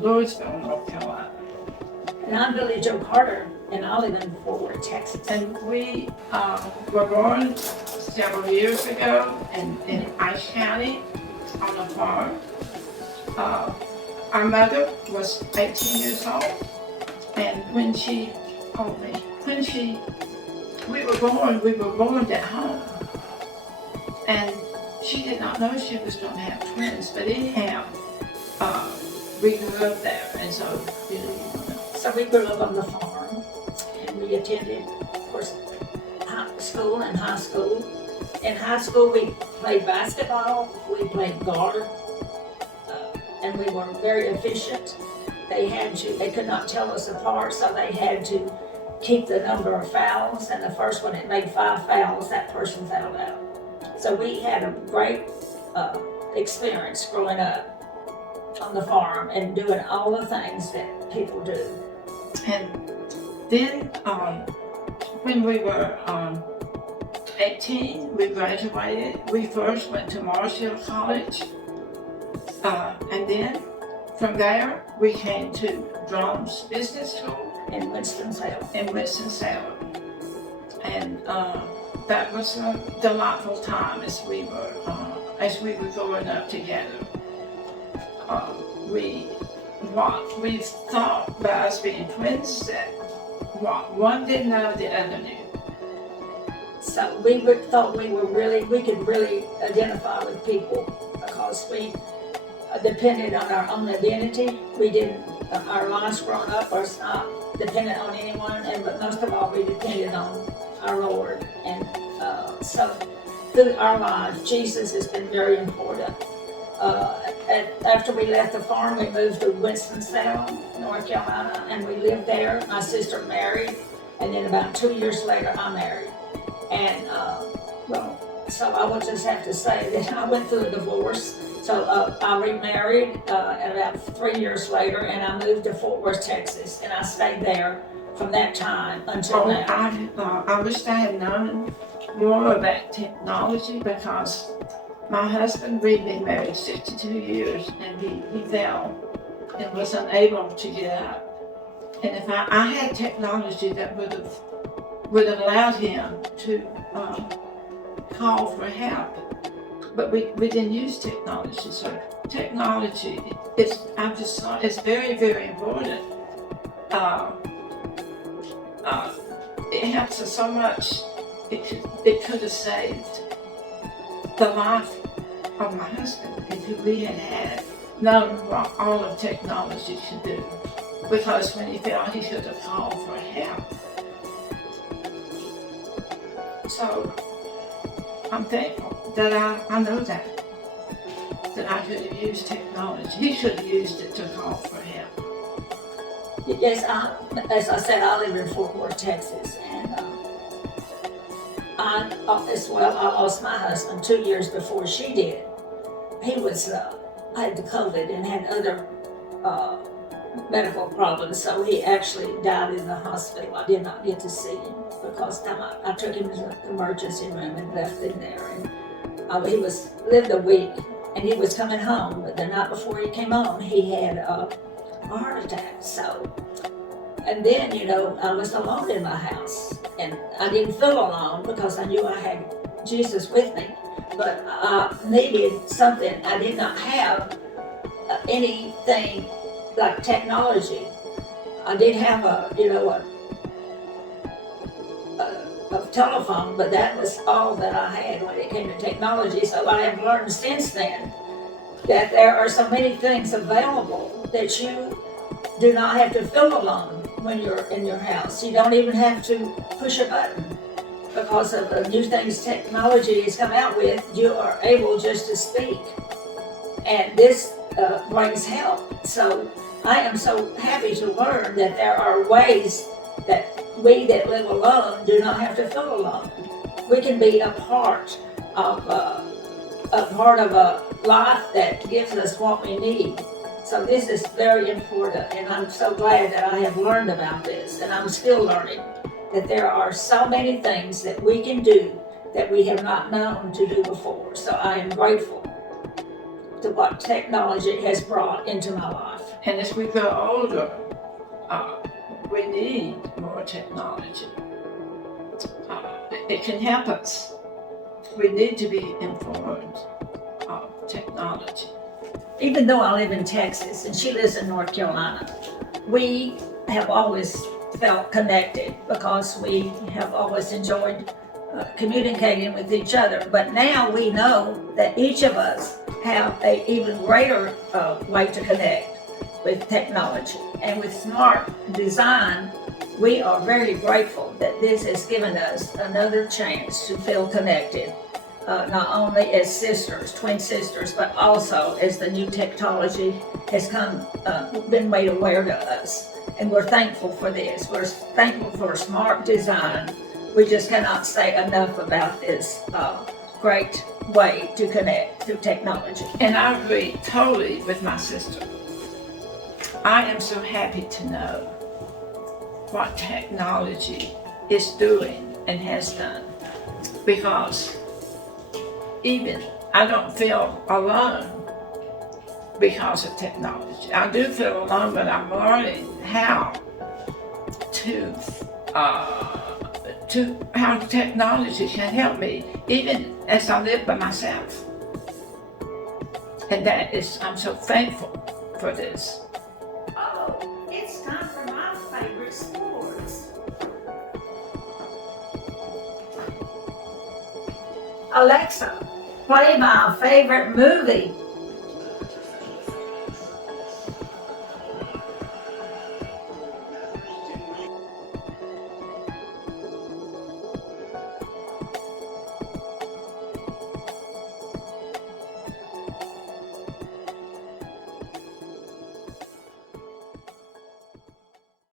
Louisville, North Carolina. And I'm Billy Joe Carter, and I live in Fort Worth, Texas. And we were born several years ago in Ashe County on a farm. Our mother was 18 years old, and when we were born at home. And she did not know she was going to have twins, but anyhow, we grew up there, and so, you know. So we grew up on the farm, and we attended, of course, school and high school. In high school, we played basketball, we played guard, and we were very efficient. They could not tell us apart, so they had to keep the number of fouls, and the first one that made 5 fouls, that person fouled out. So we had a great experience growing up on the farm and doing all the things that people do. And then when we were 18, we graduated. We first went to Marshall College, and then from there we came to Drum's Business School In Winston-Salem. And that was a delightful time as we were growing up together. We thought by us being twins that what one didn't know, the other knew. So we thought we could really identify with people because we depended on our own identity. We didn't, our lives growing up was not dependent on anyone, but most of all, we depended on our Lord. And so through our lives, Jesus has been very important. After we left the farm, we moved to Winston-Salem, North Carolina, and we lived there. My sister married, and then about 2 years later, I married. And so I would just have to say that I went through a divorce. So I remarried about 3 years later, and I moved to Fort Worth, Texas, and I stayed there from that time until now. I wish I had known more about technology because my husband, we'd been married 62 years, and he fell and was unable to get up. And if I had technology that would have allowed him to call for help, but we didn't use technology. So technology is very, very important. It helps us so much. It could have saved the life of my husband if we had known what all of technology could do. Because when he fell, he should have called for help. So I'm thankful that I know that I could have used technology. He should have used it to call for help. Yes, as I said, I live in Fort Worth, Texas, and I lost my husband 2 years before she did. He was had the COVID and had other medical problems, so he actually died in the hospital. I did not get to see him because I took him to the emergency room and left him there. And he lived a week, and he was coming home, but the night before he came home, he had a heart attack. So, and then I was alone in my house, and I didn't feel alone because I knew I had Jesus with me. But I needed something. I did not have anything like technology. I did have a telephone, but that was all that I had when it came to technology. So I have learned since then that there are so many things available that you do not have to feel alone when you're in your house. You don't even have to push a button. Because of the new things technology has come out with, you are able just to speak. And this brings help. So I am so happy to learn that there are ways that we that live alone do not have to feel alone. We can be a part of a life that gives us what we need. So this is very important, and I'm so glad that I have learned about this, and I'm still learning that there are so many things that we can do that we have not known to do before. So I am grateful to what technology has brought into my life. And as we grow older, we need more technology. It can help us. We need to be informed of technology. Even though I live in Texas and she lives in North Carolina, we have always felt connected because we have always enjoyed communicating with each other. But now we know that each of us have an even greater way to connect with technology. And with smart design, we are very grateful that this has given us another chance to feel connected, not only as sisters, twin sisters, but also as the new technology has been made aware to us. And we're thankful for this. We're thankful for smart design. We just cannot say enough about this great way to connect through technology. And I agree totally with my sister. I am so happy to know what technology is doing and has done, because even I don't feel alone because of technology. I do feel alone, but I'm learning how how technology can help me, even as I live by myself. And I'm so thankful for this. Oh, it's time for my favorite sports. Alexa, play my favorite movie.